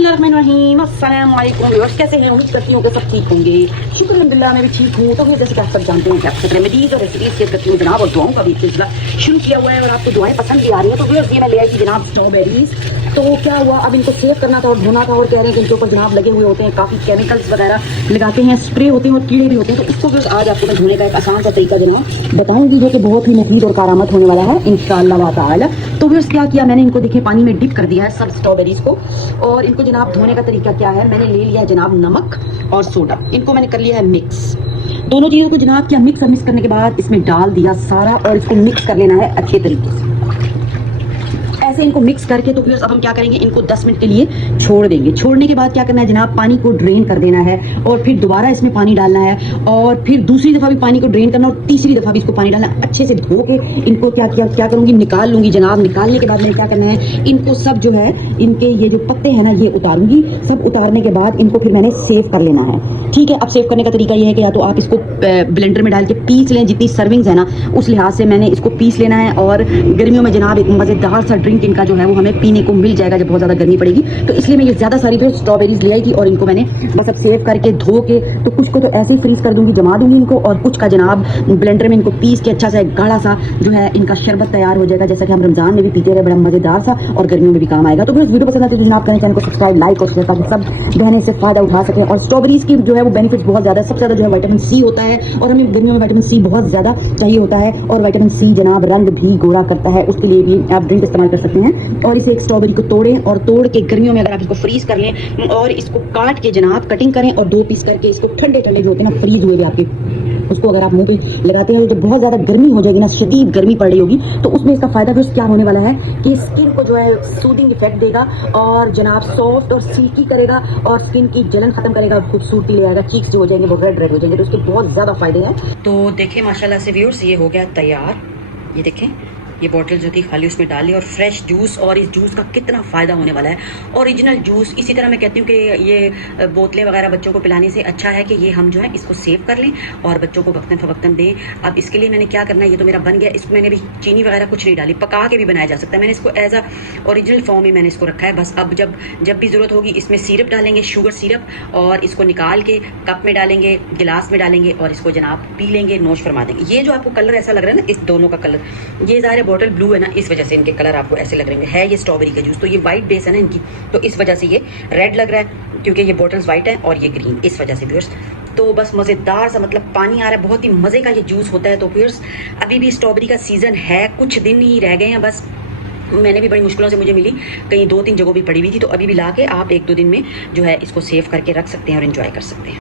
बिस्मिल्लाहिर्रहमानिर्रहीम, अस्सलाम वालेकुम व्यूअर्स, कैसे हैं? उम्मीद करती हूँ कि सब ठीक होंगे। शुक्र अल्हम्दुलिल्लाह, मैं भी ठीक हूँ। तो जैसे कि आप सब जानते हैं कि आप रेमेडीज और रेसिपीज शेयर करती हूँ जनाब, और दुआओं का भी सिलसिला शुरू किया हुआ है और आपको दुआएं पसंद भी आ रही है। तो व्यूअर्स, ये मैं ले आई थी जनाब स्ट्रॉबेरीज। तो क्या हुआ, अब इनको सेव करना था और धोना था, और कह रहे हैं कि इनके ऊपर जनाब लगे हुए होते हैं, काफ़ी केमिकल्स वगैरह लगाते हैं, स्प्रे होते हैं और कीड़े भी होते हैं। तो इसको व्यूअर्स आज आपको मैं धोने का एक आसान सा तरीका जनाब बताऊंगी, जो कि बहुत ही मुफीद और कारामत होने वाला है इंशाअल्लाह ताला। तो व्यूअर्स, क्या किया मैंने, इनको देखिए पानी में डिप कर दिया है सब स्ट्रॉबेरीज को, और इनको जनाब धोने का तरीका क्या है, मैंने ले लिया है जनाब नमक और सोडा, इनको मैंने कर लिया है मिक्स। दोनों चीज़ों को जनाब क्या मिक्स और मिक्स करने के बाद इसमें डाल दिया सारा, और इसको मिक्स कर लेना है अच्छे तरीके से। ऐसे इनको मिक्स करके तो फिर अब हम क्या करेंगे, इनको 10 मिनट के लिए छोड़ देंगे। छोड़ने के बाद क्या करना है जनाब, पानी को ड्रेन कर देना है, और फिर दोबारा इसमें पानी डालना है, और फिर दूसरी दफ़ा भी पानी को ड्रेन करना, और तीसरी दफ़ा भी इसको पानी डालना है। अच्छे से धो के इनको क्या करूँगी, निकाल लूँगी जनाब। निकालने के बाद मैंने क्या करना है, इनको सब जो है इनके ये जो पत्ते हैं ना, ये उतारूंगी। सब उतारने के बाद इनको फिर मैंने सेव कर लेना है। ठीक है, अब सेव करने का तरीका ये है कि या तो आप इसको ब्लेंडर में डाल के पीस लें, जितनी सर्विंग्स है ना उस लिहाज से मैंने इसको पीस लेना है। और गर्मियों में जनाब एक मज़ेदार सा ड्रिंक इनका जो है वो हमें पीने को मिल जाएगा जब बहुत ज़्यादा गर्मी पड़ेगी। तो इसलिए मैं ये ज़्यादा सारी तो स्ट्रॉबेरीज ले आई थी, और इनको मैंने बस अब सेव करके धो के, तो कुछ को तो ऐसे ही फ्रीज कर दूंगी, जमा दूंगी इनको, और कुछ का जनाब ब्लेंडर में इनको पीस के अच्छा सा एक गाढ़ा सा जो है इनका शरबत तैयार हो जाएगा, जैसा कि हम रमजान में भी पीते रहे, बड़ा मज़ेदार सा, और गर्मियों में भी काम आएगा। तो फिर वीडियो पसंद आती है तो जनाब करें चैनल को सब्सक्राइब, लाइक और शेयर, ताकि सब बहनें से फायदा उठा सकें। और स्ट्रॉबेरीज की जो है वो बेनिफिट्स बहुत ज़्यादा है, सबसे ज़्यादा जो है विटामिन सी होता है, और हमें गर्मियों में विटामिन सी बहुत ज़्यादा चाहिए होता है। और विटामिन सी जनाब रंग भी गोरा करता है, उसके लिए भी आप ड्रिंक इस्तेमाल कर सकते हैं। और इसे एक स्ट्रॉबेरी को तोड़ें, और तोड़ के गर्मियों में अगर आप इसको फ्रीज कर लें, और इसको काट के जनाब कटिंग करें, और 2 पीस करके इसको ठंडे ठंडे जो होते हैं ना फ्रीज हुए आपके, उसको अगर आप मुंह पे लगाते हैं तो बहुत ज़्यादा गर्मी हो जाएगी ना, शदीद गर्मी पड़ रही होगी, तो उसमें इसका फ़ायदा फिर क्या होने वाला है कि स्किन को जो है सूदिंग इफेक्ट देगा, और जनाब सॉफ्ट और सिल्की करेगा, और स्किन की जलन खत्म करेगा, खूबसूरती ले आएगा, चीक्स जो हो जाएंगे वो रेड रेड हो जाएंगे। तो उसके बहुत ज़्यादा फायदे हैं। तो देखिए माशाल्लाह से व्यूअर्स, ये हो गया तैयार। ये देखें, ये बॉटल जो थी खाली उसमें डाली, और फ्रेश जूस, और इस जूस का कितना फ़ायदा होने वाला है, ओरिजिनल जूस। इसी तरह मैं कहती हूँ कि ये बोतलें वगैरह बच्चों को पिलाने से अच्छा है कि ये हम जो है इसको सेव कर लें और बच्चों को वक्तन फ़वक्तन दें। अब इसके लिए मैंने क्या करना है, ये तो मेरा बन गया, इसमें मैंने भी चीनी वगैरह कुछ नहीं डाली, पका के भी बनाया जा सकता है। मैंने इसको एज अ ओरिजिनल फॉर्म ही मैंने इसको रखा है। बस अब जब भी ज़रूरत होगी इसमें सिरप डालेंगे, शुगर सिरप, और इसको निकाल के कप में डालेंगे, गिलास में डालेंगे, और इसको जनाब पी लेंगे, नोश फरमा देंगे। ये जो आपको कलर ऐसा लग रहा है ना, इस दोनों का कलर, ये ज़ाहिर बॉटल ब्लू है ना, इस वजह से इनके कलर आपको ऐसे लग रहे हैं। ये स्ट्रॉबेरी का जूस, तो ये वाइट बेस है ना इनकी, तो इस वजह से ये रेड लग रहा है, क्योंकि ये बॉटल्स वाइट है और ये ग्रीन, इस वजह से व्यूअर्स। तो बस मज़ेदार सा, मतलब पानी आ रहा है, बहुत ही मज़े का ये जूस होता है। तो व्यूअर्स, अभी भी स्ट्रॉबेरी का सीज़न है, कुछ दिन ही रह गए हैं बस। मैंने भी बड़ी मुश्किलों से मुझे मिली, कहीं 2-3 जगहों भी पड़ी हुई थी, तो अभी भी ला के आप 1-2 दिन में जो है इसको सेव करके रख सकते हैं और एंजॉय कर सकते हैं।